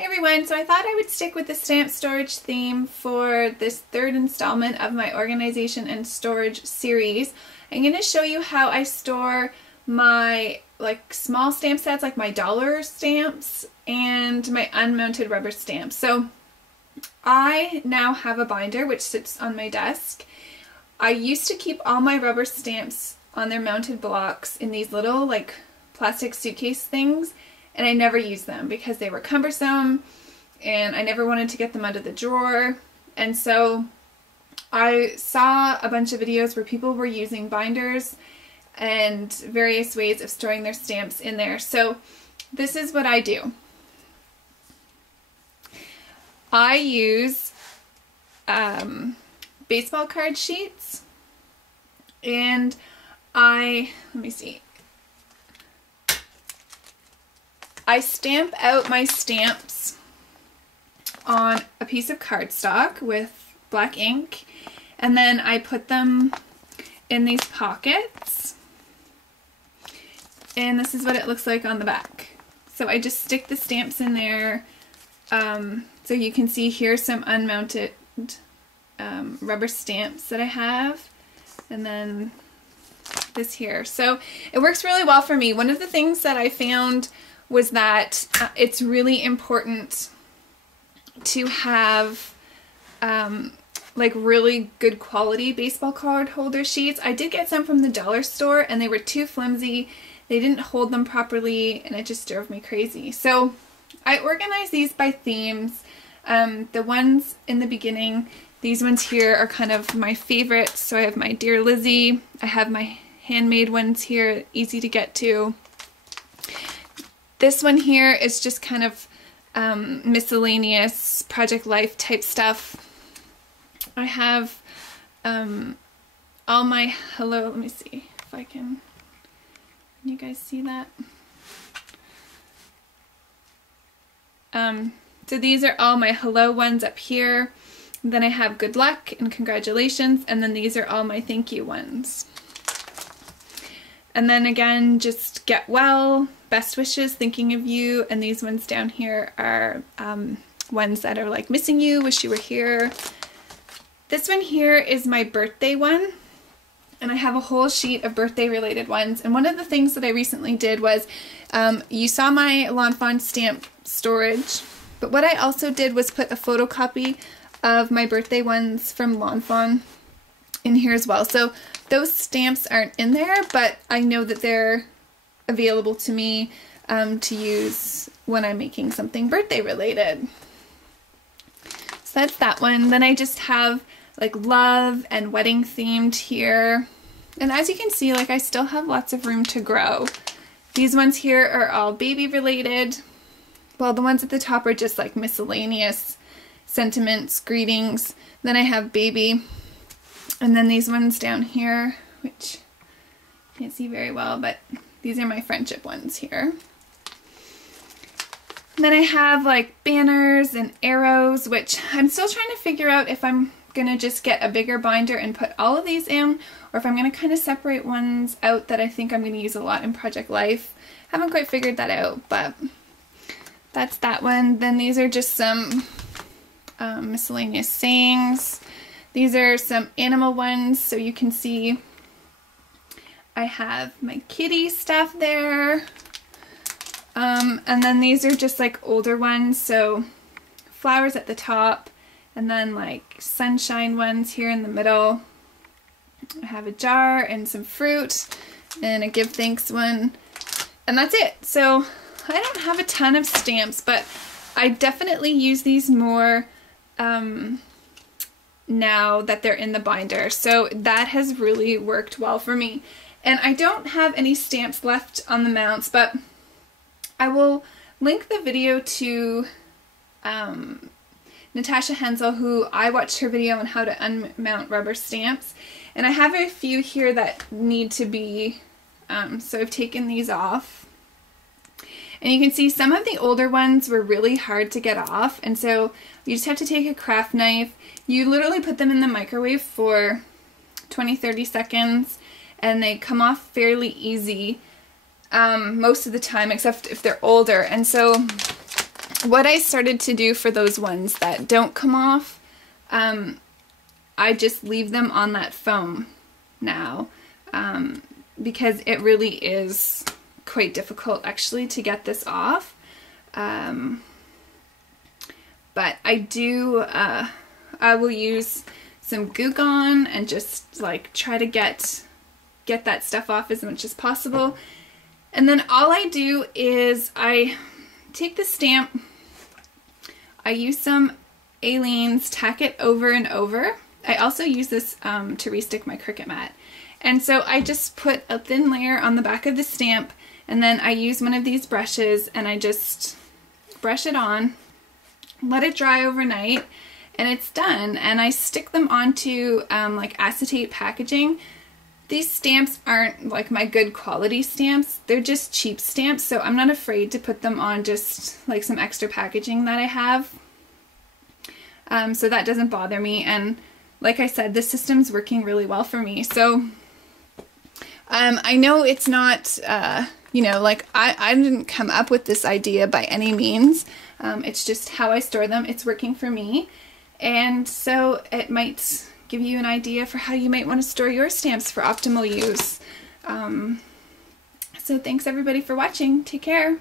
Hey everyone, so I thought I would stick with the stamp storage theme for this third installment of my organization and storage series. I'm going to show you how I store my small stamp sets, like my dollar stamps and my unmounted rubber stamps. So I now have a binder which sits on my desk. I used to keep all my rubber stamps on their mounted blocks in these little plastic suitcase things, and I never used them because they were cumbersome and I never wanted to get them out of the drawer. And so I saw a bunch of videos where people were using binders and various ways of storing their stamps in there. So this is what I do. I use baseball card sheets, and let me see. I stamp out my stamps on a piece of cardstock with black ink, and then I put them in these pockets, and this is what it looks like on the back. So I just stick the stamps in there. So you can see here some unmounted rubber stamps that I have, and then this here. So it works really well for me. One of the things that I found was that it's really important to have really good quality baseball card holder sheets. I did get some from the dollar store and they were too flimsy. They didn't hold them properly and it just drove me crazy. So I organize these by themes. The ones in the beginning, these ones here are kind of my favorites. So I have my Dear Lizzie, I have my handmade ones here, easy to get to. This one here is just kind of miscellaneous Project Life type stuff. I have all my hello, let me see if I can you guys see that? So these are all my hello ones up here. Then I have good luck and congratulations, and then these are all my thank you ones. And then again, just get well, best wishes, thinking of you, and these ones down here are ones that are like missing you, wish you were here. This one here is my birthday one, and I have a whole sheet of birthday related ones. And one of the things that I recently did was, you saw my Lawn Fawn stamp storage, but what I also did was put a photocopy of my birthday ones from Lawn Fawn in here as well. So those stamps aren't in there, but I know that they're available to me to use when I'm making something birthday related. So that's that one. Then I just have love and wedding themed here. And as you can see, I still have lots of room to grow. These ones here are all baby related. Well, the ones at the top are just miscellaneous sentiments, greetings. Then I have baby. And then these ones down here, which you can't see very well, but these are my friendship ones here. And then I have banners and arrows, which I'm still trying to figure out if I'm gonna just get a bigger binder and put all of these in, or if I'm gonna kind of separate ones out that I think I'm gonna use a lot in Project Life. Haven't quite figured that out, but that's that one. Then these are just some miscellaneous sayings. These are some animal ones, so you can see I have my kitty stuff there. And then these are just older ones, so flowers at the top, and then sunshine ones here in the middle. I have a jar and some fruit and a give thanks one, and that's it. So I don't have a ton of stamps, but I definitely use these more now that they're in the binder. So that has really worked well for me. And I don't have any stamps left on the mounts, but I will link the video to Natasha Hensel, who I watched her video on how to unmount rubber stamps. And I have a few here that need to be, so I've taken these off. And you can see some of the older ones were really hard to get off, and so you just have to take a craft knife. You literally put them in the microwave for 20-30 seconds and they come off fairly easy most of the time, except if they're older. And so what I started to do for those ones that don't come off, I just leave them on that foam now, because it really is quite difficult actually to get this off. But I do, I will use some Goo Gone and just like try to get that stuff off as much as possible. And then all I do is I take the stamp, I use some Aleene's, tack it over and over. I also use this to restick my Cricut mat. And so I just put a thin layer on the back of the stamp, and then I use one of these brushes and I just brush it on, let it dry overnight, and it's done. And I stick them onto like acetate packaging. These stamps aren't like my good quality stamps, they're just cheap stamps, so I'm not afraid to put them on just like some extra packaging that I have. So that doesn't bother me, and like I said, the system's working really well for me. So I know it's not, you know, like I didn't come up with this idea by any means. It's just how I store them. It's working for me. And so it might give you an idea for how you might want to store your stamps for optimal use. So thanks everybody for watching. Take care.